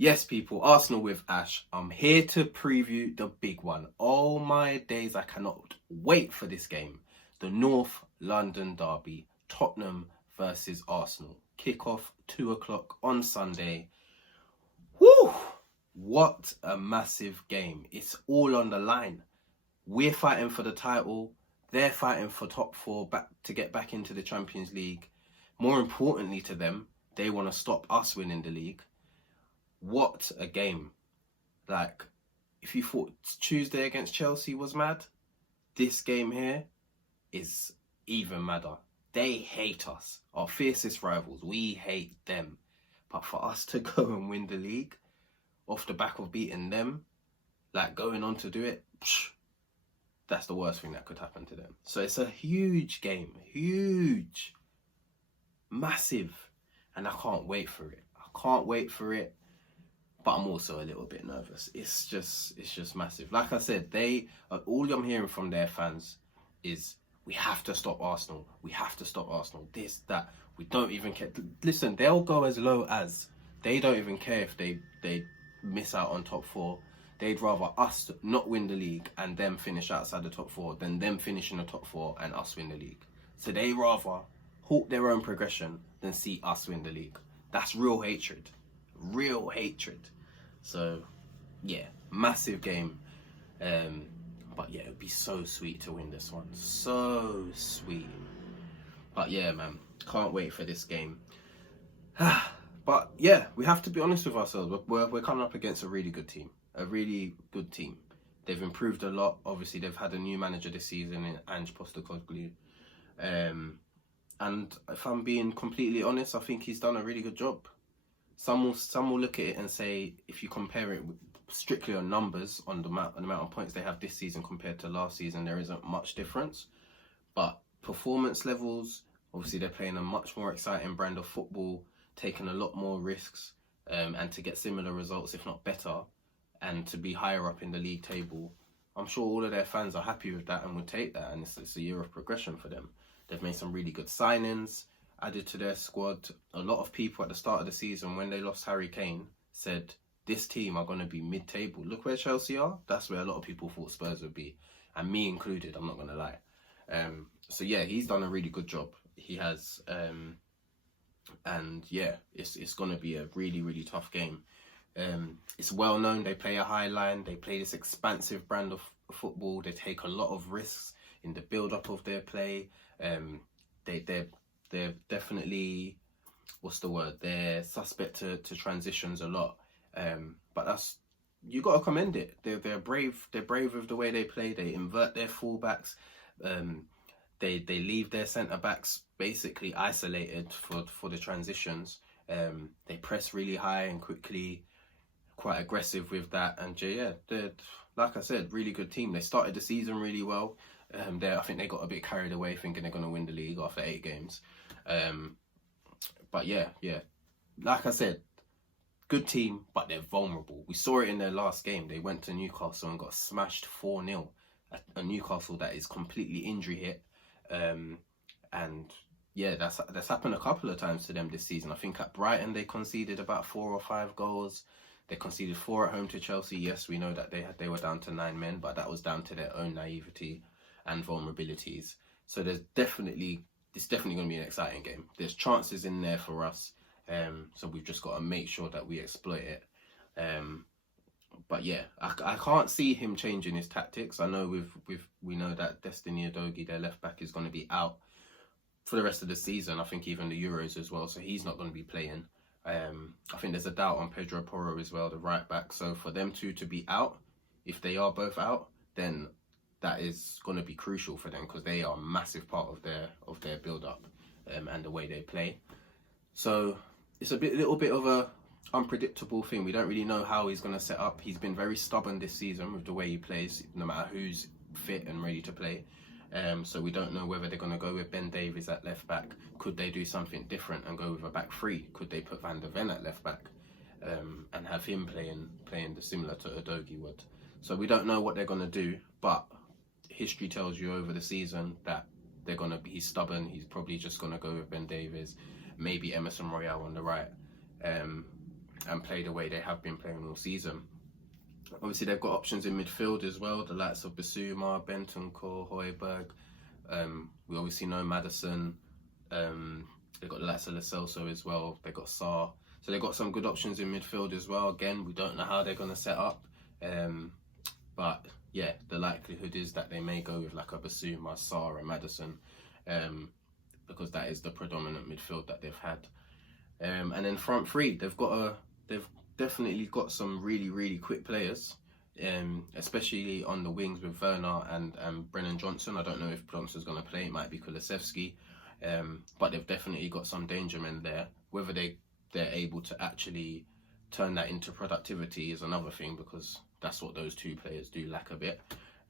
Yes, people, Arsenal with Ash. I'm here to preview the big one. Oh my days, I cannot wait for this game. The North London derby, Tottenham versus Arsenal. Kickoff 2 o'clock on Sunday. Woo! What a massive game. It's all on the line. We're fighting for the title. They're fighting for top four back to get back into the Champions League. More importantly to them, they want to stop us winning the league. What a game. Like, if you thought Tuesday against Chelsea was mad, this game here is even madder. They hate us. Our fiercest rivals. We hate them. But for us to go and win the league off the back of beating them, like going on to do it, that's the worst thing that could happen to them. So it's a huge game. Huge. Massive. And I can't wait for it. But I'm also a little bit nervous. It's just massive. Like I said, all I'm hearing from their fans is we have to stop Arsenal. We have to stop Arsenal. This, that. We don't even care. Listen, they'll go as low as they don't even care if they miss out on top four. They'd rather us not win the league and them finish outside the top four than them finish in the top four and us win the league. So they rather halt their own progression than see us win the league. That's real hatred. Real hatred. So yeah, massive game. But yeah, it'd be so sweet to win this one. So sweet. But yeah, man, can't wait for this game. But yeah, we have to be honest with ourselves. We're coming up against a really good team. A really good team. They've improved a lot. Obviously, they've had a new manager this season in Ange Postecoglou. And if I'm being completely honest, I think he's done a really good job. Some will look at it and say, if you compare it strictly on numbers, on the amount of points they have this season compared to last season, there isn't much difference. But performance levels, obviously they're playing a much more exciting brand of football, taking a lot more risks, and to get similar results, if not better, and to be higher up in the league table. I'm sure all of their fans are happy with that and would take that, and it's a year of progression for them. They've made some really good signings, added to their squad. A lot of people at the start of the season, when they lost Harry Kane, said this team are going to be mid-table. Look where Chelsea are. That's where a lot of people thought Spurs would be, and me included. I'm not going to lie. So yeah, he's done a really good job. He has, and yeah, it's going to be a really, really tough game. It's well known they play a high line. They play this expansive brand of football. They take a lot of risks in the build-up of their play. They're definitely, they're suspect to transitions a lot. But that's, you got to commend it. They're brave. They're brave with the way they play. They invert their fullbacks. They leave their centre backs basically isolated for the transitions. They press really high and quickly, quite aggressive with that. And yeah, they're, like I said, really good team. They started the season really well. I think they got a bit carried away thinking they're going to win the league after 8 games. But yeah, like I said, good team, but they're vulnerable. We saw it in their last game. They went to Newcastle and got smashed 4-0. A Newcastle that is completely injury hit. And yeah, that's happened a couple of times to them this season. I think at Brighton they conceded about 4 or 5 goals. They conceded 4 at home to Chelsea. Yes, we know that they were down to 9 men, but that was down to their own naivety and vulnerabilities. So it's definitely going to be an exciting game. There's chances in there for us. So we've just got to make sure that we exploit it. But yeah, I can't see him changing his tactics. I know we know that Destiny Udogie, their left back, is going to be out for the rest of the season. I think even the Euros as well. So he's not going to be playing. I think there's a doubt on Pedro Porro as well, the right back. So for them two to be out, if they are both out, then that is going to be crucial for them because they are a massive part of their build up and the way they play. So it's a little bit of a unpredictable thing. We don't really know how he's going to set up. He's been very stubborn this season with the way he plays, no matter who's fit and ready to play. So we don't know whether they're going to go with Ben Davies at left back. Could they do something different and go with a back three? Could they put Van der Ven at left back and have him playing the similar to Udogie would? So we don't know what they're going to do, but history tells you over the season that he's stubborn. He's probably just going to go with Ben Davies, maybe Emerson Royale on the right. and play the way they have been playing all season. Obviously, they've got options in midfield as well, the likes of Basuma, Bentancur, Højbjerg. We obviously know Maddison. They've got the likes of Lo Celso as well. They've got Sarr. So they've got some good options in midfield as well. Again, we don't know how they're going to set up. But yeah, the likelihood is that they may go with like a Basuma, Sarr and Maddison, because that is the predominant midfield that they've had. And then front three, they've definitely got some really quick players, especially on the wings with Werner and Brennan Johnson. I don't know if Johnson's going to play. It might be Kulusevski, but they've definitely got some danger men there. Whether they're able to actually turn that into productivity is another thing, because that's what those two players do lack a bit.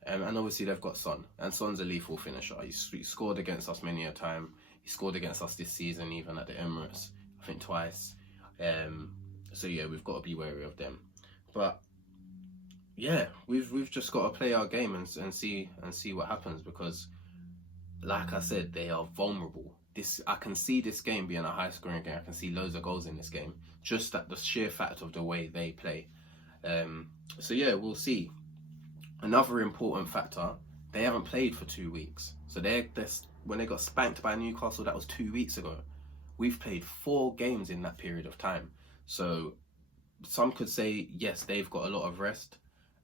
And obviously they've got Son, and Son's a lethal finisher. He scored against us many a time. He scored against us this season, even at the Emirates, I think twice. So yeah, we've got to be wary of them. But yeah, we've just got to play our game and see what happens, because like I said, they are vulnerable. I can see this game being a high scoring game. I can see loads of goals in this game, just at the sheer fact of the way they play. So yeah, we'll see. Another important factor, they haven't played for 2 weeks. So when they got spanked by Newcastle, that was 2 weeks ago. We've played 4 games in that period of time. So some could say, yes, they've got a lot of rest,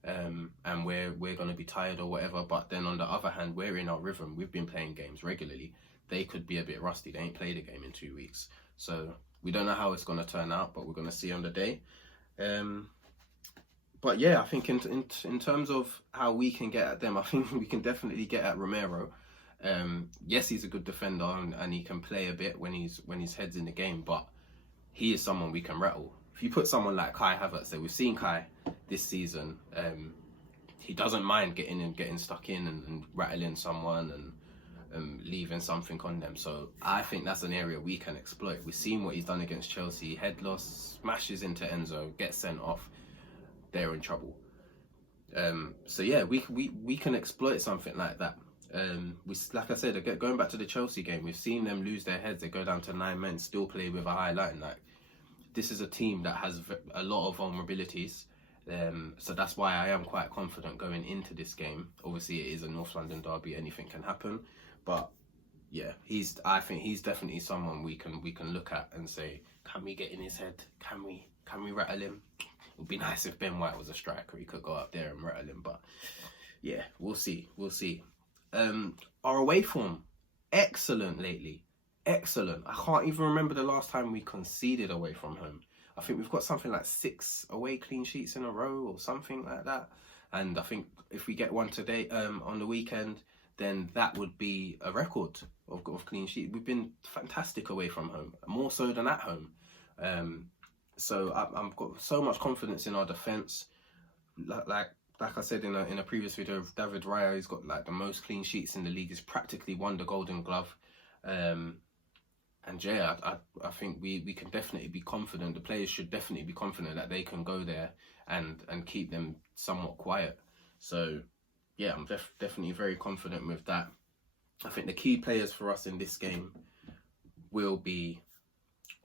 and we're going to be tired or whatever. But then on the other hand, we're in our rhythm. We've been playing games regularly. They could be a bit rusty. They ain't played a game in 2 weeks. So we don't know how it's going to turn out, but we're going to see on the day. But yeah, I think in terms of how we can get at them, I think we can definitely get at Romero. Yes, he's a good defender and he can play a bit when his head's in the game, but he is someone we can rattle. If you put someone like Kai Havertz there, we've seen Kai this season. He doesn't mind getting stuck in and rattling someone and leaving something on them. So I think that's an area we can exploit. We've seen what he's done against Chelsea. Head loss, smashes into Enzo, gets sent off. They're in trouble. So yeah, we can exploit something like that. Like I said, going back to the Chelsea game, we've seen them lose their heads. They go down to 9 men, still play with a high line. Like, this is a team that has a lot of vulnerabilities. So that's why I am quite confident going into this game. Obviously, it is a North London derby; anything can happen. But yeah, I think he's definitely someone we can look at and say, can we get in his head? Can we rattle him? It would be nice if Ben White was a striker. He could go up there and rattle him. But yeah, we'll see. Our away form, excellent lately. Excellent. I can't even remember the last time we conceded away from home. I think we've got something like 6 away clean sheets in a row or something like that. And I think if we get one today, on the weekend, then that would be a record of clean sheet. We've been fantastic away from home, more so than at home. So I've got so much confidence in our defence. Like I said in a previous video, David Raya, he's got like the most clean sheets in the league. He's practically won the Golden Glove. And yeah, I think we can definitely be confident. The players should definitely be confident that they can go there and keep them somewhat quiet. So yeah, I'm definitely very confident with that. I think the key players for us in this game will be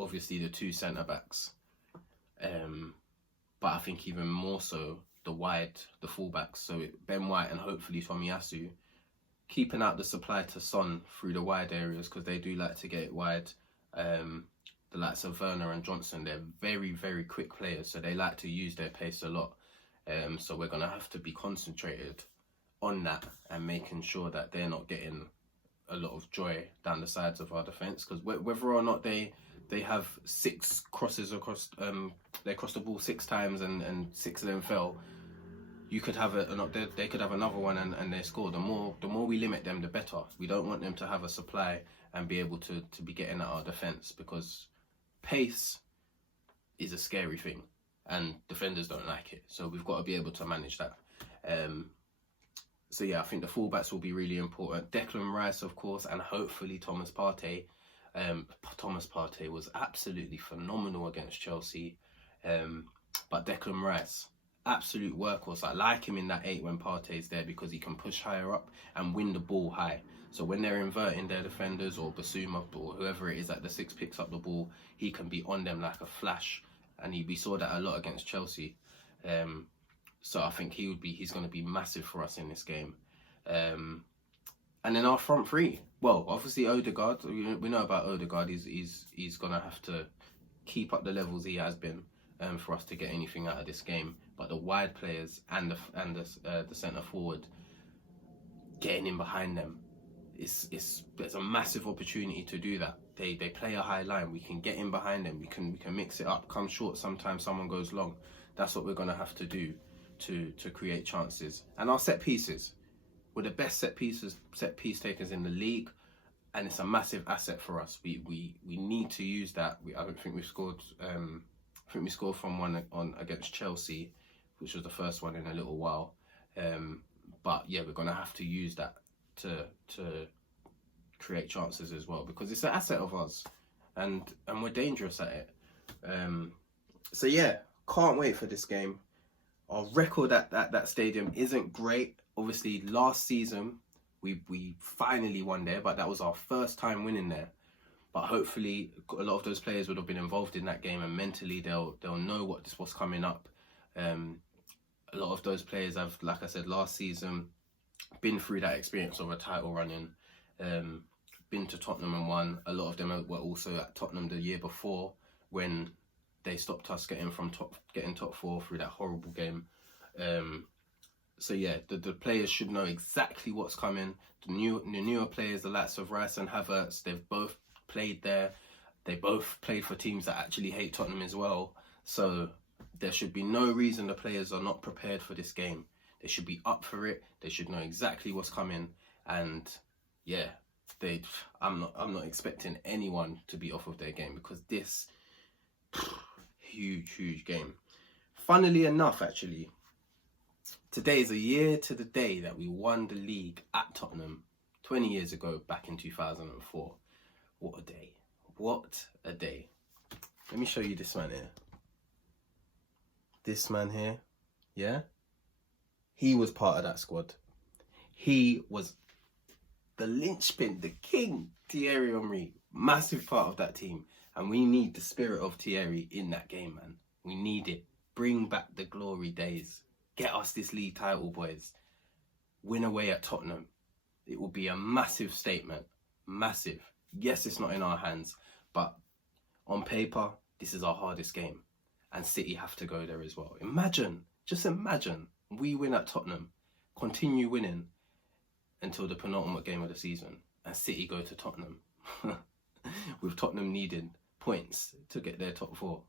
obviously the 2 centre-backs. But I think even more so the fullbacks. So Ben White and hopefully Tomiyasu, keeping out the supply to Son through the wide areas, because they do like to get it wide. The likes of Werner and Johnson, they're very quick players, so they like to use their pace a lot. So we're going to have to be concentrated on that and making sure that they're not getting a lot of joy down the sides of our defence, because whether or not they have 6 crosses across, they crossed the ball 6 times and 6 of them fell, you could have they could have another one and they score. The more we limit them, the better. We don't want them to have a supply and be able to be getting at our defence, because pace is a scary thing and defenders don't like it. So we've got to be able to manage that. So yeah, I think the fullbacks will be really important. Declan Rice, of course, and hopefully Thomas Partey. Thomas Partey was absolutely phenomenal against Chelsea. But Declan Rice, absolute workhorse. I like him in that 8 when Partey's there, because he can push higher up and win the ball high. So when they're inverting their defenders, or Basuma or whoever it is at the 6 picks up the ball, he can be on them like a flash. and we saw that a lot against Chelsea. So I think he's going to be massive for us in this game. And then our front three. Well, obviously Odegaard. We know about Odegaard. He's going to have to keep up the levels he has been for us to get anything out of this game. But the wide players and the centre forward, getting in behind them, there's a massive opportunity to do that. They play a high line. We can get in behind them. We can mix it up. Come short. Sometimes someone goes long. That's what we're going to have to do to create chances. And our set pieces. We're the best set piece takers in the league, and it's a massive asset for us. We need to use that. I don't think we've scored. I think we scored from one on against Chelsea, which was the first one in a little while. But yeah, we're gonna have to use that to create chances as well, because it's an asset of ours, and we're dangerous at it. So yeah, can't wait for this game. Our record at that stadium isn't great. Obviously, last season we finally won there, but that was our first time winning there. But hopefully, a lot of those players would have been involved in that game, and mentally they'll know what's coming up. A lot of those players have, like I said, last season been through that experience of a title running, been to Tottenham and won. A lot of them were also at Tottenham the year before when they stopped us getting top four through that horrible game. So yeah, the players should know exactly what's coming. The newer players, the likes of Rice and Havertz, they've both played there. They both played for teams that actually hate Tottenham as well. So there should be no reason the players are not prepared for this game. They should be up for it. They should know exactly what's coming. And yeah, I'm not expecting anyone to be off of their game, because this huge game. Funnily enough, actually, today is a year to the day that we won the league at Tottenham 20 years ago, back in 2004. What a day. What a day. Let me show you this man here. This man here, yeah? He was part of that squad. He was the linchpin, the king, Thierry Henry. Massive part of that team. And we need the spirit of Thierry in that game, man. We need it. Bring back the glory days. Get us this league title, boys. Win away at Tottenham. It will be a massive statement. Massive. Yes, it's not in our hands, but on paper, this is our hardest game. And City have to go there as well. Just imagine, we win at Tottenham, continue winning until the penultimate game of the season, and City go to Tottenham. With Tottenham needing points to get their top four.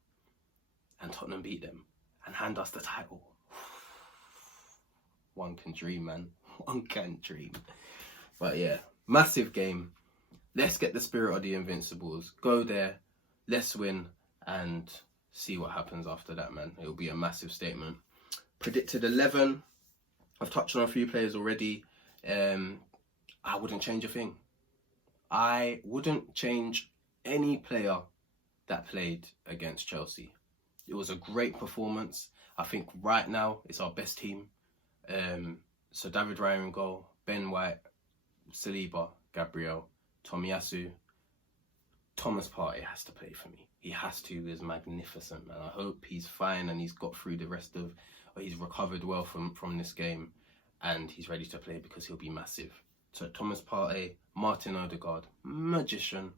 And Tottenham beat them and hand us the title. One can dream, man. One can dream. But yeah, massive game. Let's get the spirit of the Invincibles. Go there, let's win, and see what happens after that, man. It'll be a massive statement. Predicted 11. I've touched on a few players already. I wouldn't change a thing. I wouldn't change any player that played against Chelsea. It was a great performance. I think right now it's our best team. So David Raya in goal, Ben White, Saliba, Gabriel, Tomiyasu, Thomas Partey has to play for me. He has to. He is magnificent, man. I hope he's fine and he's got through the rest of, or he's recovered well from this game, and he's ready to play, because he'll be massive. So Thomas Partey, Martin Odegaard, magician.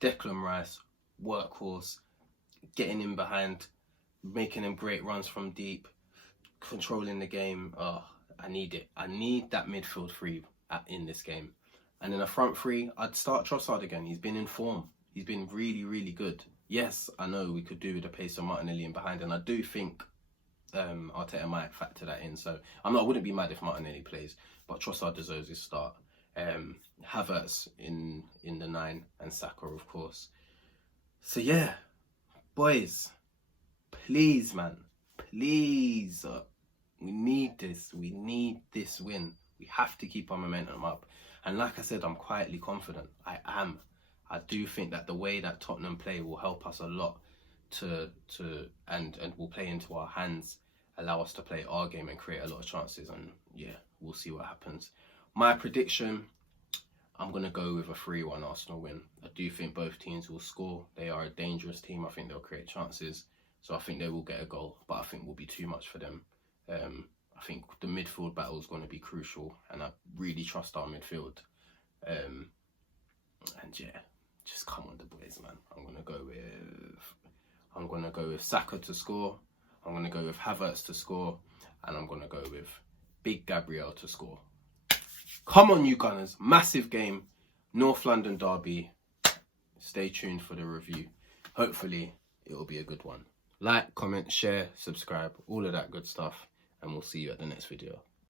Declan Rice, workhorse, getting in behind, making him great runs from deep, controlling the game. Oh, I need it. I need that midfield three in this game. And in a front three, I'd start Trossard again. He's been in form. He's been really, really good. Yes, I know we could do with the pace of Martinelli in behind, and I do think Arteta might factor that in. So I wouldn't be mad if Martinelli plays, but Trossard deserves his start. Havertz in the 9, and Saka, of course. So yeah, boys, please, man, please, we need this. We need this win. We have to keep our momentum up. And like I said, I'm quietly confident. I am. I do think that the way that Tottenham play will help us a lot and will play into our hands, allow us to play our game and create a lot of chances. And yeah, we'll see what happens. My prediction, I'm going to go with a 3-1 Arsenal win. I do think both teams will score. They are a dangerous team. I think they'll create chances. So I think they will get a goal, but I think it will be too much for them. I think the midfield battle is going to be crucial, and I really trust our midfield. And yeah, just come on the boys, man. I'm going to go with Saka to score. I'm going to go with Havertz to score. And I'm going to go with Big Gabriel to score. Come on, you Gunners. Massive game. North London derby. Stay tuned for the review. Hopefully, it will be a good one. Like, comment, share, subscribe, all of that good stuff. And we'll see you at the next video.